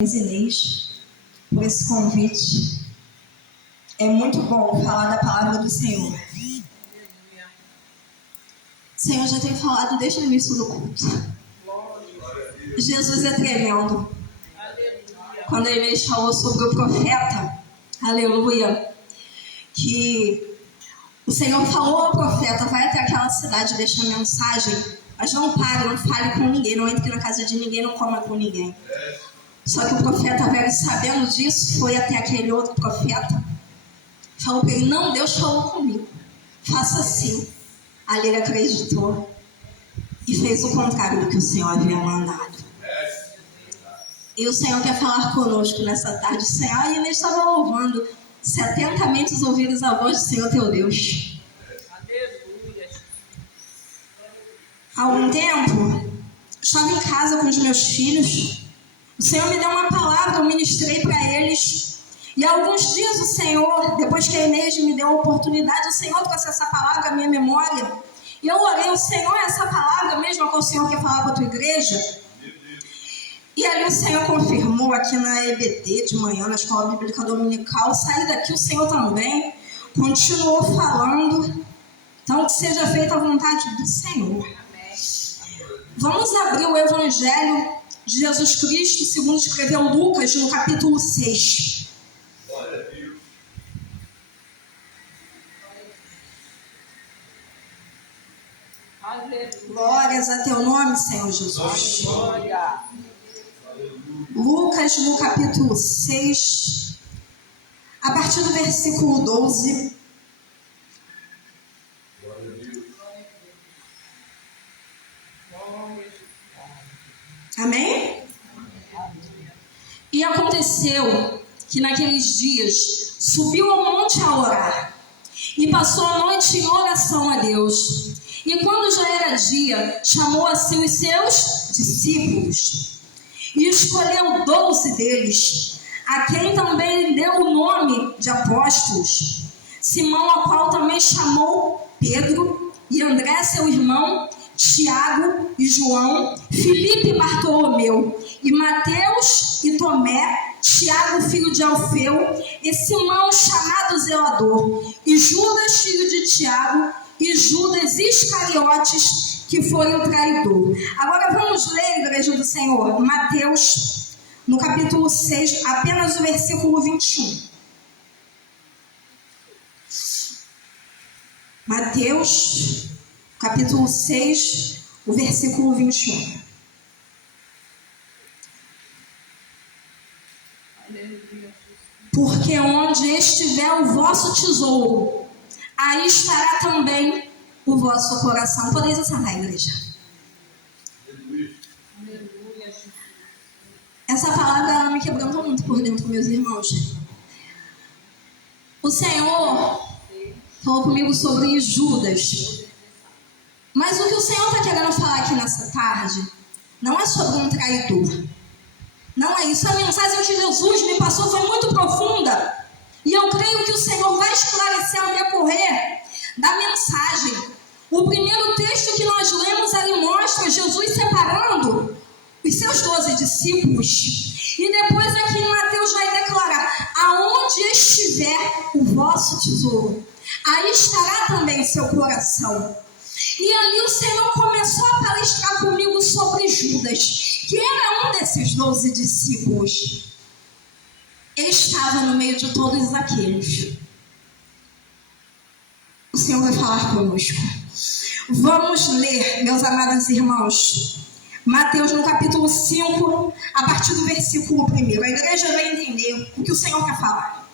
Inês, por esse convite. É muito bom falar da palavra do Senhor. O Senhor já tem falado desde o início do culto. Jesus é tremendo. Quando a Inês falou sobre o profeta, aleluia, que o Senhor falou ao profeta: vai até aquela cidade, deixa a mensagem, mas não pare, não fale com ninguém, não entre na casa de ninguém, não coma com ninguém. Só que o profeta velho, sabendo disso, foi até aquele outro profeta, falou para ele: não, Deus falou comigo, faça assim. Ali ele acreditou e fez o contrário do que o Senhor havia mandado. E o Senhor quer falar conosco nessa tarde. O Senhor, e ele estava louvando: se atentamente ouvires a voz do Senhor teu Deus. Há algum tempo, estava em casa com os meus filhos. O Senhor me deu uma palavra, eu ministrei para eles. E há alguns dias o Senhor, depois que a Inês me deu a oportunidade, o Senhor trouxe essa palavra à minha memória. E eu orei: o Senhor, essa palavra mesmo que o Senhor quer falar para a tua igreja? E ali o Senhor confirmou aqui na EBD de manhã, na Escola Bíblica Dominical. Saí daqui, o Senhor também continuou falando. Então, que seja feita a vontade do Senhor. Vamos abrir o Evangelho de Jesus Cristo, segundo escreveu Lucas, no capítulo 6. Glórias a teu nome, Senhor Jesus. Glória. Lucas, no capítulo 6, a partir do versículo 12. Amém? E aconteceu que naqueles dias subiu ao monte a orar e passou a noite em oração a Deus. E quando já era dia, chamou a si os seus discípulos e escolheu 12 deles, a quem também deu o nome de apóstolos: Simão, a qual também chamou Pedro, e André seu irmão, Tiago e João, Filipe e Bartolomeu, e Mateus e Tomé, Tiago filho de Alfeu, e Simão chamado Zelador, e Judas filho de Tiago, e Judas Iscariotes, que foi o traidor. Agora vamos ler, igreja do Senhor, Mateus, no capítulo 6, apenas o versículo 21. Mateus, capítulo 6, o versículo 21. Porque onde estiver o vosso tesouro, aí estará também o vosso coração. Podeis assentar, igreja. Essa palavra ela me quebrantou muito por dentro, meus irmãos. O Senhor falou comigo sobre Judas. Mas o que o Senhor está querendo falar aqui nessa tarde não é sobre um traidor. Não é isso. A mensagem que Jesus me passou foi muito profunda. E eu creio que o Senhor vai esclarecer ao decorrer da mensagem. O primeiro texto que nós lemos ali mostra Jesus separando os seus 12 discípulos. E depois aqui em Mateus vai declarar: aonde estiver o vosso tesouro, aí estará também seu coração. E ali o Senhor começou a palestrar comigo sobre Judas, que era um desses 12 discípulos. Ele estava no meio de todos aqueles. O Senhor vai falar conosco. Vamos ler, meus amados irmãos, Mateus no capítulo 5, a partir do versículo 1. A igreja vai entender o que o Senhor quer falar.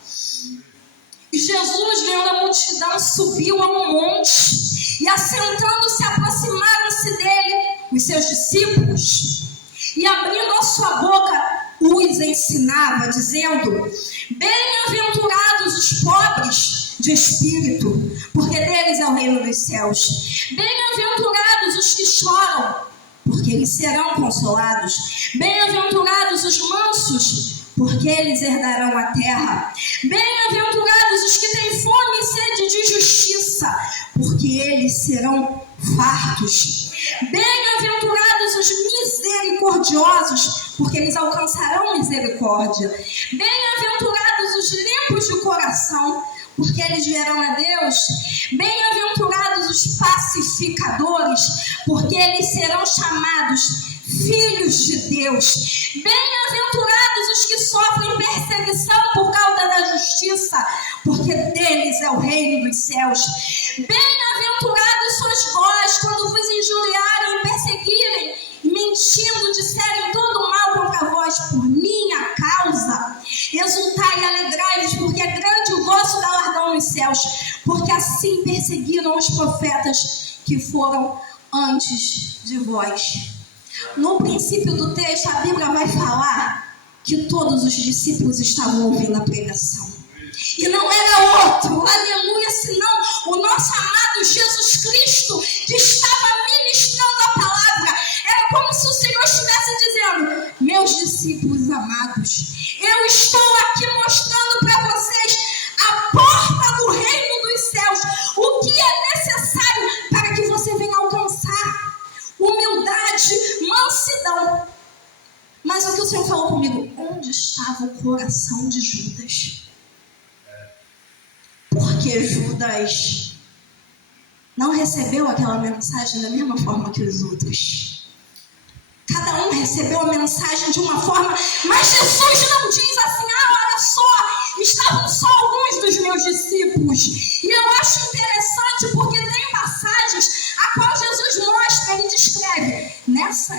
E Jesus, vendo a multidão, subiu a um monte, e assentando-se, aproximaram-se dele os seus discípulos, e abrindo a sua boca, os ensinava, dizendo: bem-aventurados os pobres de espírito, porque deles é o reino dos céus. Bem-aventurados os que choram, porque eles serão consolados. Bem-aventurados os mansos, porque eles herdarão a terra. Bem-aventurados os que têm fome e sede de justiça, porque eles serão fartos. Bem-aventurados os misericordiosos, porque eles alcançarão misericórdia. Bem-aventurados os limpos de coração, porque eles verão a Deus. Bem-aventurados os pacificadores, porque eles serão chamados filhos de Deus. Bem-aventurados os que sofrem perseguição por causa da justiça, porque deles é o reino dos céus. Bem-aventurados sois vós quando vos injuriarem e perseguirem, mentindo, disserem todo mal contra vós por minha causa. Exultai e alegrai-vos, porque é grande o vosso galardão nos céus, porque assim perseguiram os profetas que foram antes de vós. No princípio do texto, a Bíblia vai falar que todos os discípulos estavam ouvindo a pregação. E não era outro, aleluia, senão o nosso amado Jesus Cristo, que estava ministrando a palavra. Era como se o Senhor estivesse dizendo: meus discípulos amados, eu estou aqui mostrando para vocês a porta do reino dos céus, o que é necessário para que você venha alcançar humildade, mansidão. Mas o que o Senhor falou comigo: onde estava o coração de Judas? Porque Judas não recebeu aquela mensagem da mesma forma que os outros. Cada um recebeu a mensagem de uma forma, mas Jesus não diz assim: olha só, estavam só alguns dos meus discípulos. E eu acho interessante porque tem passagens a qual Jesus mostra e descreve: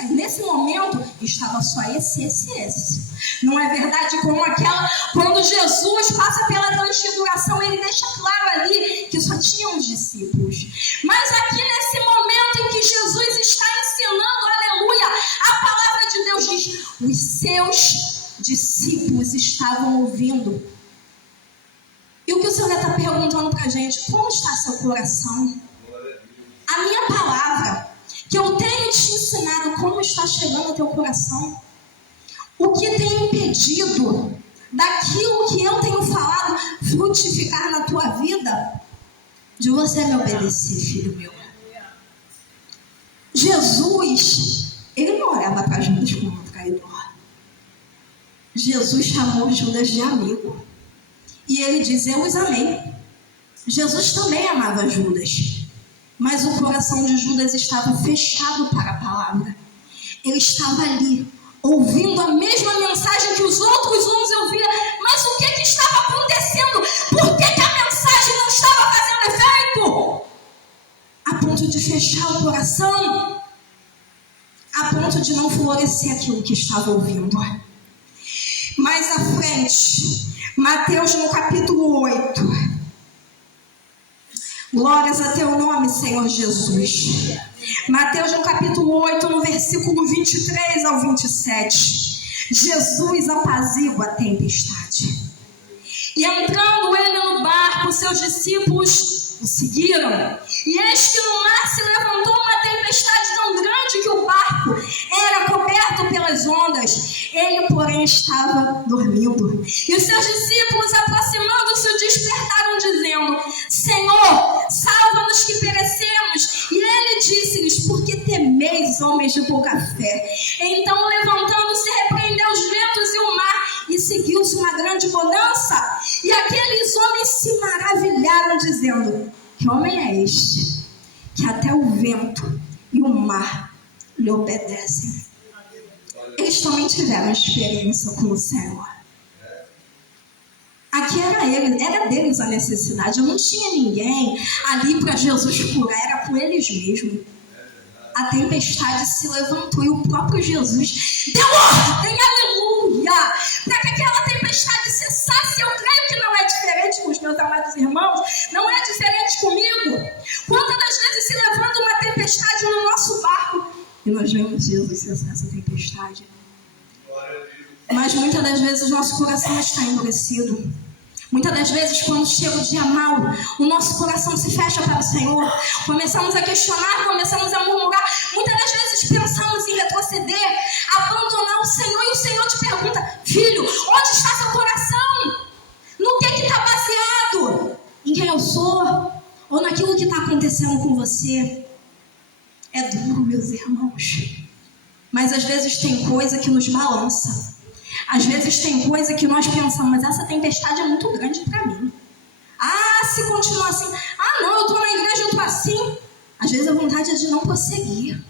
nesse momento estava só esse. Não é verdade como aquela, quando Jesus passa pela transfiguração, ele deixa claro ali que só tinham os discípulos. Mas aqui nesse momento em que Jesus está ensinando, aleluia, a palavra de Deus diz: os seus discípulos estavam ouvindo. E o que o Senhor está perguntando para a gente: como está seu coração? A minha palavra que eu tenho te ensinado, como está chegando ao teu coração? O que tem impedido daquilo que eu tenho falado frutificar na tua vida? De você me obedecer, filho meu. Jesus, ele não olhava para Judas como um traidor. Jesus chamou Judas de amigo. E ele diz: eu os amei. Jesus também amava Judas. Mas o coração de Judas estava fechado para a palavra. Ele estava ali, ouvindo a mesma mensagem que os outros 11 ouviam. Mas o que estava acontecendo? Por que a mensagem não estava fazendo efeito? A ponto de fechar o coração, a ponto de não florescer aquilo que estava ouvindo. Mais à frente, Mateus no capítulo 8. Glórias a teu nome, Senhor Jesus. Mateus no capítulo 8, no versículo 23 ao 27. Jesus apazigua a tempestade. E entrando ele no barco, seus discípulos o seguiram. E eis que no mar se levantou uma tempestade tão grande que o barco era coberto pelas ondas. Ele, porém, estava dormindo. E os seus discípulos, aproximando-se, o despertaram, dizendo: Senhor, salva-nos que perecemos. E ele disse-lhes: por que temeis, homens de pouca fé? Então, levantando-se, repreendeu os ventos e o mar, e seguiu-se uma grande bonança. E aqueles homens se maravilharam, dizendo: que homem é este, que até o vento e o mar lhe obedecem? Eles também tiveram experiência com o Senhor. Aqui era deles a necessidade. Não tinha ninguém ali para Jesus curar, era com eles mesmos. A tempestade se levantou e o próprio Jesus deu ordem, aleluia, para que aquela tempestade cessasse. Eu creio que não é diferente com os meus amados irmãos, não é diferente comigo. Quantas das vezes se levanta uma tempestade no nosso barco e nós vemos Jesus cessar essa tempestade? Mas muitas das vezes o nosso coração está endurecido. Muitas das vezes, quando chega o dia mau, o nosso coração se fecha para o Senhor. Começamos a questionar, começamos a murmurar. Muitas das vezes pensamos em retroceder, abandonar o Senhor. E o Senhor te pergunta: filho, onde está seu coração? No que está baseado? Em quem eu sou? Ou naquilo que está acontecendo com você? É duro, meus irmãos. Mas às vezes tem coisa que nos balança. Às vezes tem coisa que nós pensamos, mas essa tempestade é muito grande para mim. Ah, se continuar assim, ah não, eu estou na igreja, eu estou assim. Às vezes a vontade é de não prosseguir.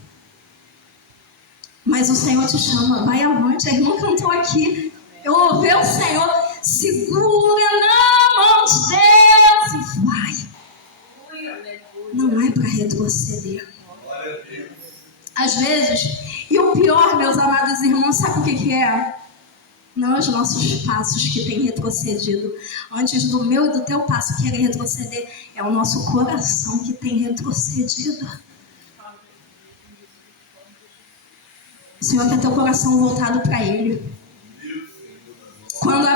Mas o Senhor te chama, vai avante. A irmã cantou aqui. Eu ouvi o Senhor, segura na mão de Deus e vai. Não é para retroceder. Às vezes, e o pior, meus amados irmãos, sabe o que é? Não os nossos passos que têm retrocedido. Antes do meu e do teu passo querer retroceder, é o nosso coração que tem retrocedido. O Senhor quer teu coração voltado para Ele. Quando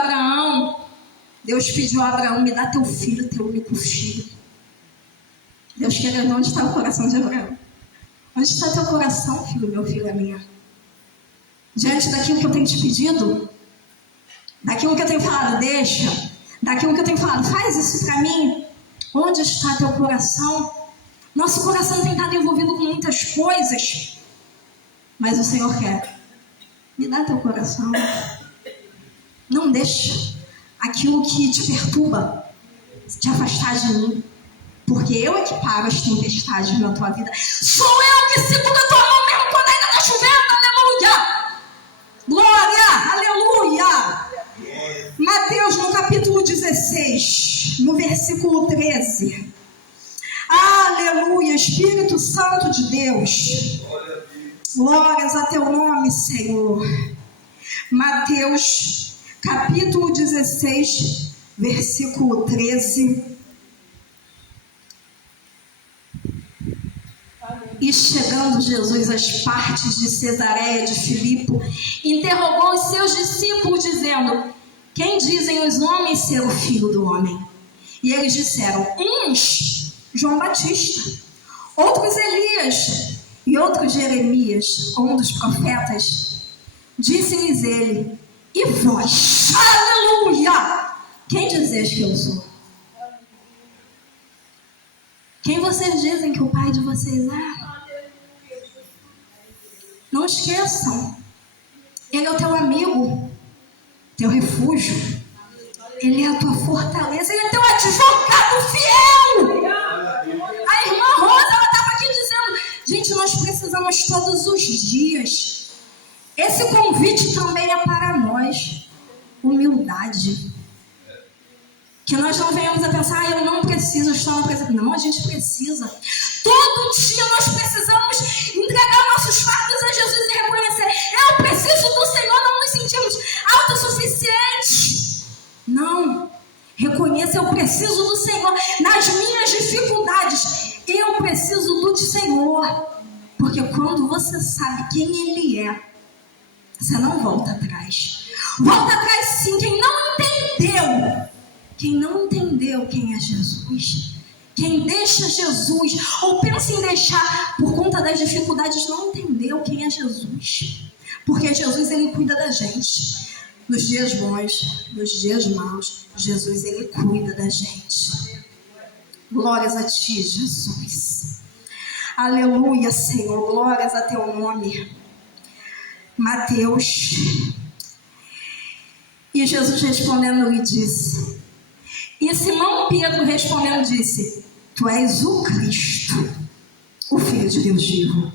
Deus pediu a Abraão, me dá teu filho, teu único filho. Deus quer ver onde está o coração de Abraão. Onde está teu coração, filho meu, filha minha? Diante daquilo que eu tenho te pedido, daquilo que eu tenho falado, deixa. Daquilo que eu tenho falado, faz isso para mim. Onde está teu coração? Nosso coração tem estado envolvido com muitas coisas. Mas o Senhor quer. Me dá teu coração. Não deixa aquilo que te perturba te afastar de mim. Porque eu é que paro as tempestades na tua vida. Sou eu que seguro a tua mão mesmo quando ainda está chovendo. Aleluia! Glória! Aleluia! Mateus no capítulo 16, no versículo 13. Aleluia! Espírito Santo de Deus. Glórias a teu nome, Senhor. Mateus capítulo 16, versículo 13. E chegando Jesus às partes de Cesareia de Filipe, interrogou os seus discípulos, dizendo: quem dizem os homens ser o Filho do Homem? E eles disseram: uns, João Batista, outros Elias, e outros Jeremias, um dos profetas. Disse-lhes ele: e vós, aleluia, quem dizeis que eu sou? Quem vocês dizem que o pai de vocês é? Não esqueçam, ele é o teu amigo, teu refúgio, ele é a tua fortaleza, ele é teu advogado fiel. A irmã Rosa, ela estava aqui dizendo, gente, nós precisamos todos os dias. Esse convite também é para nós, humildade. Que nós não venhamos a pensar, eu não preciso, estou na presença. Não, a gente precisa. Todo dia nós precisamos entregar nossos fardos a Jesus e reconhecer: eu preciso do Senhor, não nos sentimos autossuficientes. Não. Reconheça: eu preciso do Senhor. Nas minhas dificuldades, eu preciso do Senhor. Porque quando você sabe quem Ele é, você não volta atrás. Volta atrás sim, quem não entendeu. Quem não entendeu quem é Jesus, quem deixa Jesus, ou pensa em deixar por conta das dificuldades, não entendeu quem é Jesus. Porque Jesus, ele cuida da gente. Nos dias bons, nos dias maus, Jesus, ele cuida da gente. Glórias a ti, Jesus. Aleluia, Senhor. Glórias a teu nome. Mateus. E Jesus respondendo lhe disse... E Simão Pedro respondendo disse: tu és o Cristo, o Filho de Deus vivo.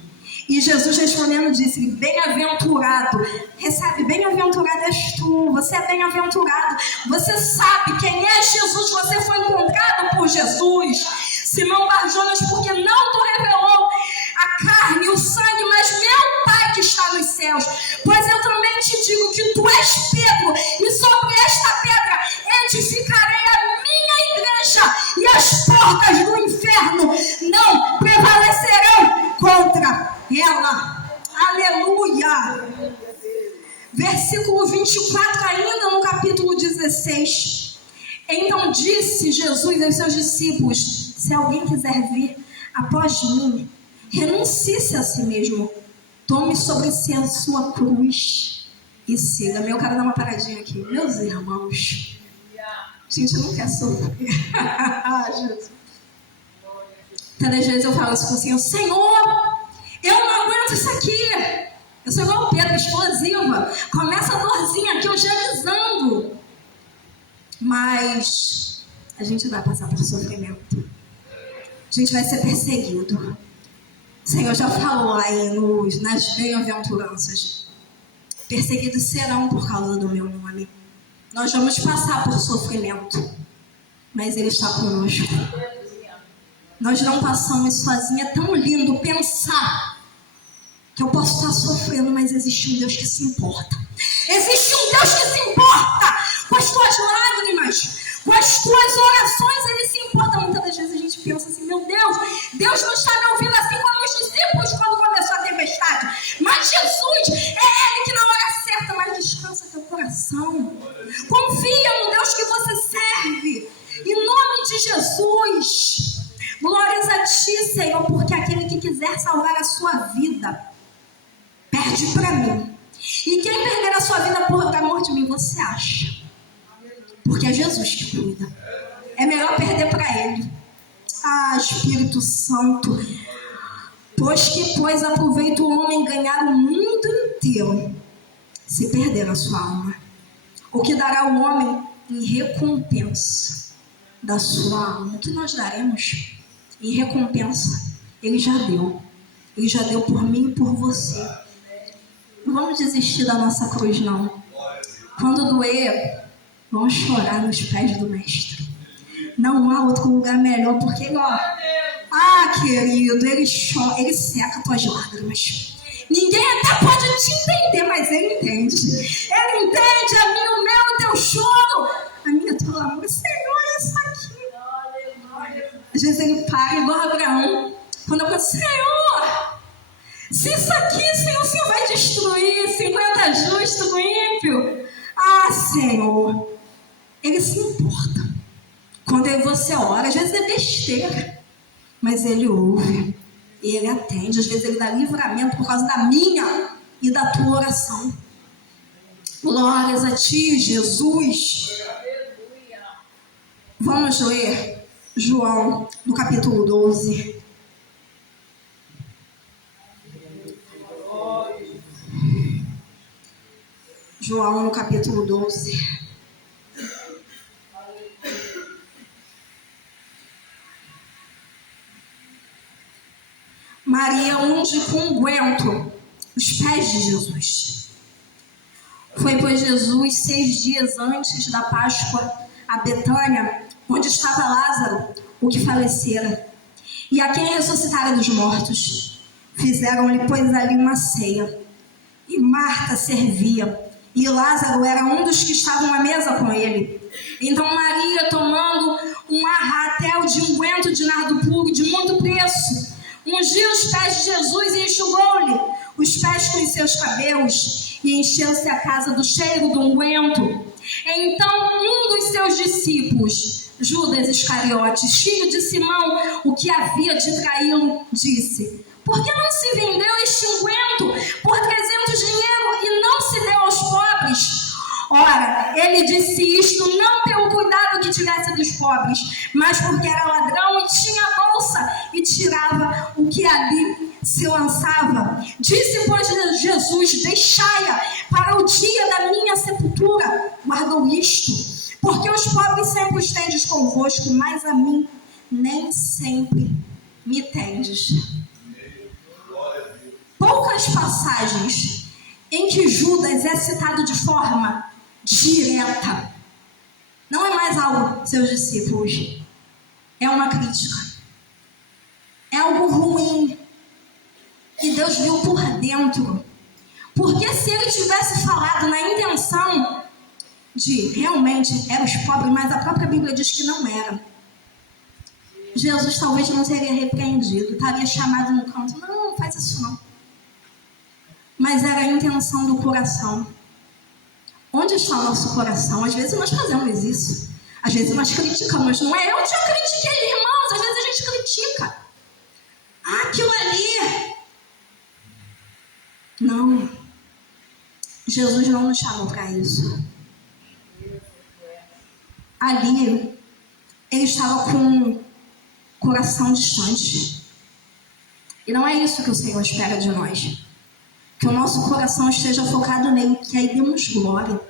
E Jesus respondendo disse: bem-aventurado, recebe, bem-aventurado és tu, você é bem-aventurado, você sabe quem é Jesus, você foi encontrado por Jesus. Simão Barjonas, porque não te revelou a carne e o sangue, mas meu Pai que está nos céus. Pois eu também te digo que tu és Pedro, e sobre esta pedra edificarei a minha igreja, e as portas do inferno não prevalecerão contra ela. Aleluia. Versículo 24 ainda no capítulo 16. Então disse Jesus aos seus discípulos: se alguém quiser vir após mim, renuncie-se a si mesmo, tome sobre si a sua cruz e siga-me. Eu quero dar uma paradinha aqui. Meus irmãos, gente, eu não quero sofrer. Jesus. Cada vez eu falo isso com o Senhor: Senhor, Eu não aguento isso aqui. Eu sou igual o Pedro, explosiva. Começa a dorzinha aqui, eu já avisando. Mas a gente vai passar por sofrimento. A gente vai ser perseguido. O Senhor já falou aí nas bem-aventuranças. Perseguidos serão por causa do meu nome. Nós vamos passar por sofrimento. Mas Ele está conosco. Nós não passamos sozinhos. É tão lindo pensar que eu posso estar sofrendo, mas existe um Deus que se importa. Existe um Deus que se importa com as tuas lágrimas, com as tuas orações. Ele se importa. Muitas das vezes a gente pensa assim: meu Deus, Deus não está me ouvindo, assim como os discípulos quando começou a tempestade. Mas Jesus, é Ele que na hora certa, mas descansa teu coração. Confia no Deus que você serve. Em nome de Jesus. Glórias a Ti, Senhor, porque aquele que quiser salvar a sua vida perde para mim. E quem perder a sua vida por amor de mim, você acha? Porque é Jesus que cuida. É melhor perder para Ele. Ah, Espírito Santo. Pois aproveita o homem ganhar o mundo inteiro, se perder a sua alma. O que dará o homem em recompensa da sua alma? O que nós daremos em recompensa? Ele já deu. Ele já deu por mim e por você. Não vamos desistir da nossa cruz, não. Quando doer, vamos chorar nos pés do Mestre. Não há outro lugar melhor, porque ele, querido, ele chora, ele seca tuas lágrimas. Ninguém até pode te entender, mas ele entende. Ele entende a mim, o meu, o teu choro, a minha tua lágrima. Senhor, isso aqui. Às vezes ele para, igual Abraão. Quando eu penso: Senhor, se isso aqui, Senhor, o Senhor vai destruir 50 justos do ímpio. Ah, Senhor, Ele se importa. Quando você ora, às vezes é besteira, mas Ele ouve e Ele atende. Às vezes Ele dá livramento por causa da minha e da tua oração. Glórias a Ti, Jesus. Vamos ler João, no capítulo 12. João, no capítulo 12. Maria unge com unguento os pés de Jesus. Foi, pois, Jesus 6 dias antes da Páscoa a Betânia, onde estava Lázaro, o que falecera, e a quem ressuscitara dos mortos. Fizeram-lhe, pois, ali uma ceia, e Marta servia, e Lázaro era um dos que estavam à mesa com ele. Então Maria, tomando um arratel de unguento de nardo puro, de muito preço, ungiu os pés de Jesus e enxugou-lhe os pés com os seus cabelos, e encheu-se a casa do cheiro do unguento. Então um dos seus discípulos, Judas Iscariotes, filho de Simão, o que havia de traí-lo, disse: por que não se vendeu este unguento por 300 dinheiros e não se deu aos pobres? Ora, ele disse isto não pelo cuidado que tivesse dos pobres, mas porque era ladrão e tinha bolsa e tirava o que ali se lançava. Disse, pois, Jesus: deixai-a para o dia da minha sepultura. Guardou isto, porque os pobres sempre os tendes convosco, mas a mim nem sempre me tendes. Poucas passagens em que Judas é citado de forma direta. Não é mais algo seus discípulos. É uma crítica. É algo ruim. E Deus viu por dentro. Porque se ele tivesse falado na intenção de realmente eram os pobres, mas a própria Bíblia diz que não era, Jesus talvez não teria repreendido, estaria chamado no canto: não faz isso não. Mas era a intenção do coração. Onde está o nosso coração? Às vezes nós fazemos isso. Às vezes nós criticamos. Não é eu que já critiquei, irmãos. Às vezes a gente critica. Aquilo ali. Não. Jesus não nos chamou para isso. Ali, ele estava com o coração distante. E não é isso que o Senhor espera de nós. Que o nosso coração esteja focado nele, que aí demos glória.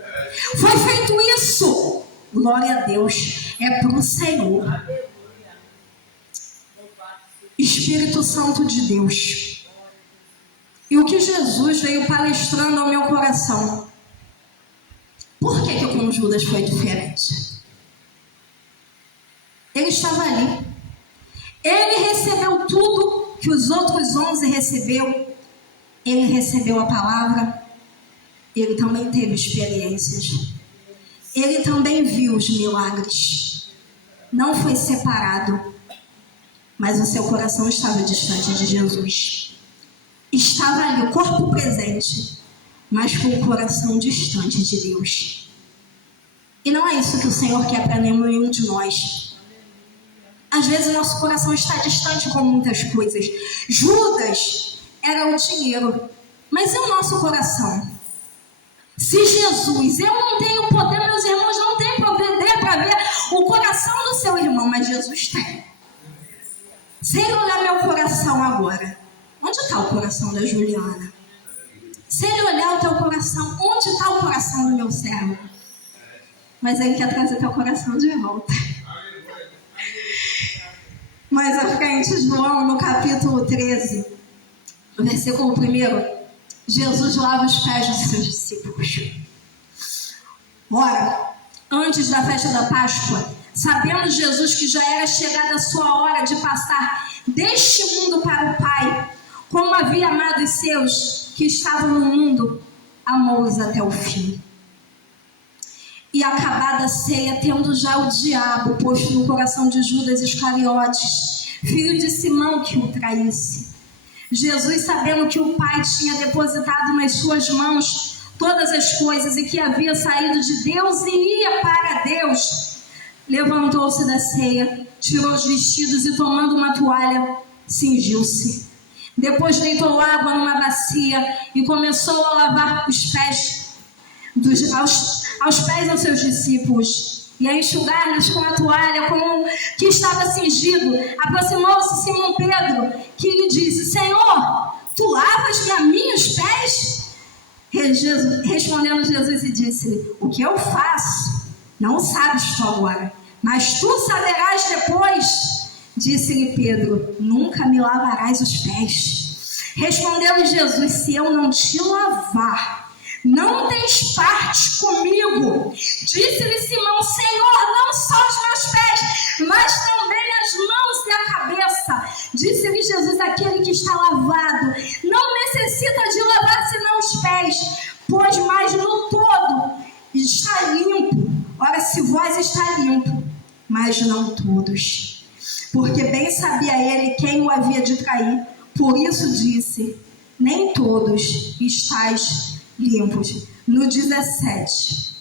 Foi feito isso! Glória a Deus. É para o Senhor. Espírito Santo de Deus. E o que Jesus veio palestrando ao meu coração? Por que com Judas foi diferente? Ele estava ali. Ele recebeu tudo que os outros 11 recebeu. Ele recebeu a palavra. Ele também teve experiências. Ele também viu os milagres. Não foi separado. Mas o seu coração estava distante de Jesus. Estava ali, o corpo presente, mas com o coração distante de Deus. E não é isso que o Senhor quer para nenhum de nós. Às vezes o nosso coração está distante com muitas coisas. Judas era o dinheiro, mas e o nosso coração? Se Jesus, eu não tenho poder, meus irmãos não têm poder para ver o coração do seu irmão, mas Jesus tem. Se ele olhar meu coração agora, onde está o coração da Juliana? Se ele olhar o teu coração, onde está o coração do meu servo? Mas ele quer trazer teu coração de volta. Mais à frente, João, no capítulo 13, no versículo 1, Jesus lava os pés dos seus discípulos. Ora, antes da festa da Páscoa, sabendo Jesus que já era chegada a sua hora de passar deste mundo para o Pai, como havia amado os seus que estavam no mundo, amou-os até o fim. E acabada a ceia, tendo já o diabo posto no coração de Judas Iscariotes, filho de Simão, que o traísse, Jesus, sabendo que o Pai tinha depositado nas suas mãos todas as coisas e que havia saído de Deus e ia para Deus, levantou-se da ceia, tirou os vestidos e, tomando uma toalha, cingiu-se. Depois deitou água numa bacia e começou a lavar os pés aos pés dos seus discípulos e a enxugar-lhes com a toalha com que estava cingido. Aproximou-se Simão Pedro, que lhe disse: Senhor, tu lavas-me a mim os pés? Respondendo Jesus e disse-lhe: o que eu faço não sabes tu agora, mas tu saberás depois. Disse-lhe Pedro: nunca me lavarás os pés. Respondeu-lhe Jesus: se eu não te lavar, não tens parte comigo. Disse-lhe Simão: Senhor, não só os meus pés, mas também as mãos e a cabeça. Disse-lhe Jesus: aquele que está lavado não necessita de lavar senão os pés, pois mais no todo está limpo. Ora, se vós está limpo, mas não todos. Porque bem sabia ele quem o havia de trair. Por isso disse: nem todos estáis limpos. No 17,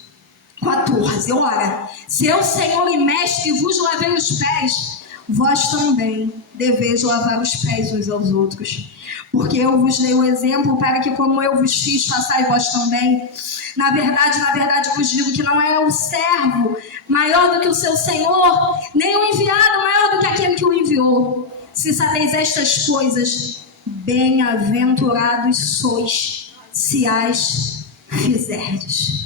14. Ora, se eu, Senhor e Mestre, vos lavei os pés, vós também deveis lavar os pés uns aos outros. Porque eu vos dei o exemplo para que, como eu vos fiz, façais vós também. Na verdade vos digo que não é o servo maior do que o seu senhor, nem o enviado maior do que aquele que o enviou. Se sabeis estas coisas, bem-aventurados sois, se as fizerdes.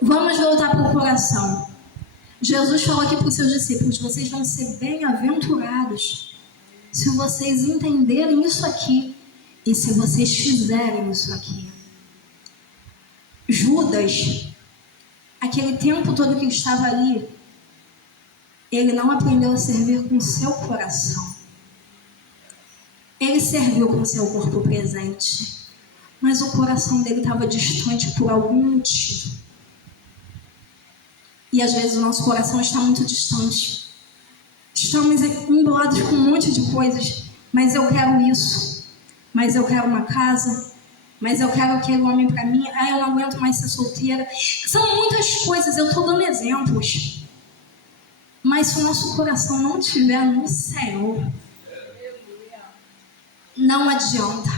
Vamos voltar para o coração. Jesus falou aqui para os seus discípulos: vocês vão ser bem-aventurados se vocês entenderem isso aqui e se vocês fizerem isso aqui. Judas, aquele tempo todo que estava ali, ele não aprendeu a servir com seu coração. Ele serviu com seu corpo presente, mas o coração dele estava distante por algum motivo. E às vezes o nosso coração está muito distante. Estamos embolados com um monte de coisas, mas eu quero isso, mas eu quero uma casa, mas eu quero aquele homem para mim, eu não aguento mais ser solteira. São muitas coisas, eu estou dando exemplos. Mas se o nosso coração não estiver no Senhor, não adianta.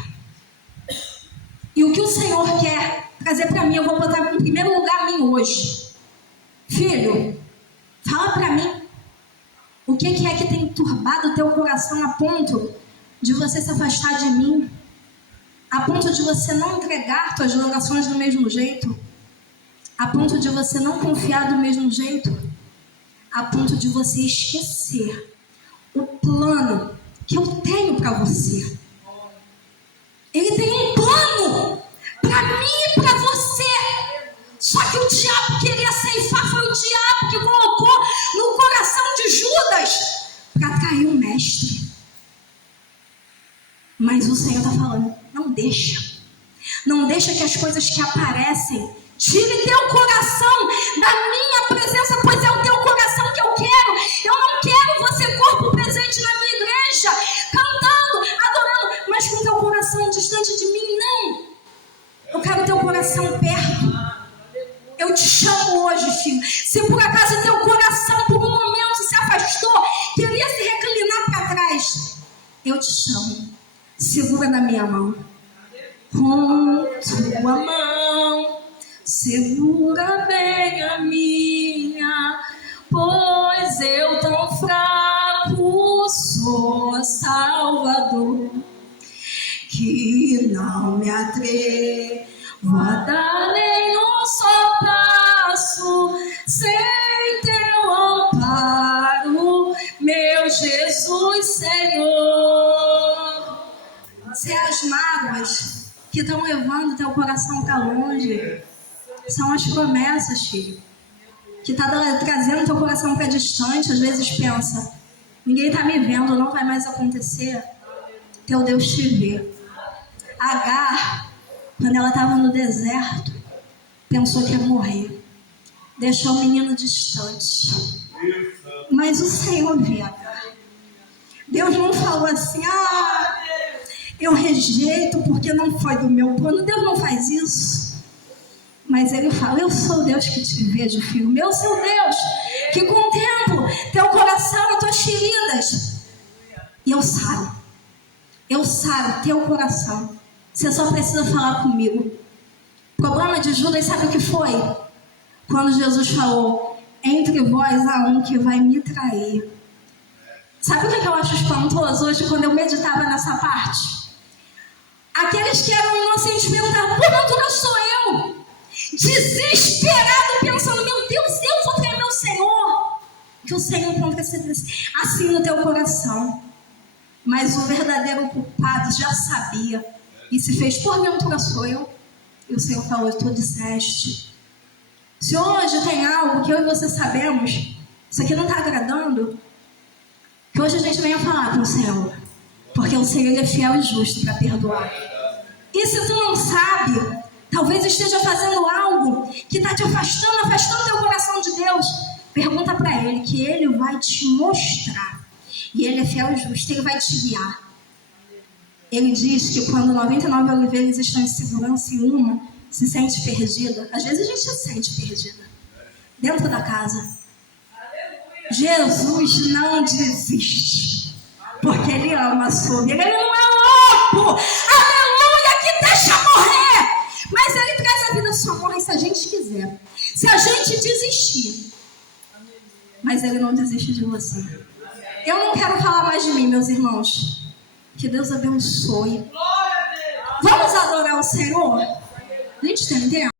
E o que o Senhor quer trazer para mim, eu vou botar em primeiro lugar a mim hoje. Filho, fala para mim, o que é que tem turbado o teu coração a ponto de você se afastar de mim, a ponto de você não entregar suas orações do mesmo jeito, a ponto de você não confiar do mesmo jeito, a ponto de você esquecer o plano que eu tenho para você. Ele tem um plano para mim e para você. Só que o diabo queria ceifar, foi o diabo que colocou no coração de Judas para atrair o mestre. Mas o Senhor está falando, não deixa. Não deixa que as coisas que aparecem tire teu coração da minha presença, pois é o teu coração que eu quero. Eu não quero você corpo presente na minha igreja, cantando, adorando, mas com teu coração distante de mim, não. Eu quero teu coração perto. Eu te chamo hoje, filho. Se por acaso teu coração por um momento se afastou, queria se reclinar para trás, eu te chamo. Segura na minha mão. Com tua mão, segura bem a minha, pois eu tão fraco sou, Salvador, que não me atrevo a dar nenhum só passo sem teu amparo, meu Jesus Senhor. Se as mágoas que estão levando teu coração para longe são as promessas, filho, que está trazendo teu coração para distante. Às vezes pensa, ninguém está me vendo, não vai mais acontecer. Teu Deus te vê. Agar, quando ela estava no deserto, pensou que ia morrer, deixou o menino distante, mas o Senhor vê Agar. Deus não falou assim, eu rejeito porque não foi do meu plano. Deus não faz isso. Mas Ele fala, eu sou o Deus que te vejo, filho. Eu sou o Deus que contemplo teu coração e tuas feridas. E eu saro teu coração. Você só precisa falar comigo. O problema de Judas, sabe o que foi? Quando Jesus falou, entre vós há um que vai me trair. Sabe o que eu acho espantoso hoje quando eu meditava nessa parte? Aqueles que eram inocentes perguntavam, porventura sou eu? Desesperado, pensando, meu Deus, eu vou trair meu Senhor. Que o Senhor acontecesse assim no teu coração. Mas o verdadeiro culpado já sabia e se fez, porventura sou eu? E o Senhor falou, tu disseste. Se hoje tem algo que eu e você sabemos, isso aqui não está agradando, que hoje a gente venha falar com o Senhor, porque o Senhor Ele é fiel e justo para perdoar. E se tu não sabe, talvez esteja fazendo algo que está te afastando teu coração de Deus, pergunta para Ele, que Ele vai te mostrar. E Ele é fiel e justo, Ele vai te guiar. Ele diz que quando 99 ovelhas estão em segurança e uma se sente perdida, às vezes a gente se sente perdida, dentro da casa. Jesus não desiste, porque Ele ama a sua vida. Ele não é louco, aleluia, que deixa morrer, mas Ele traz a vida, só morre se a gente quiser, se a gente desistir, mas Ele não desiste de você. Eu não quero falar mais de mim, meus irmãos. Que Deus abençoe. Vamos adorar o Senhor? A gente tem tempo?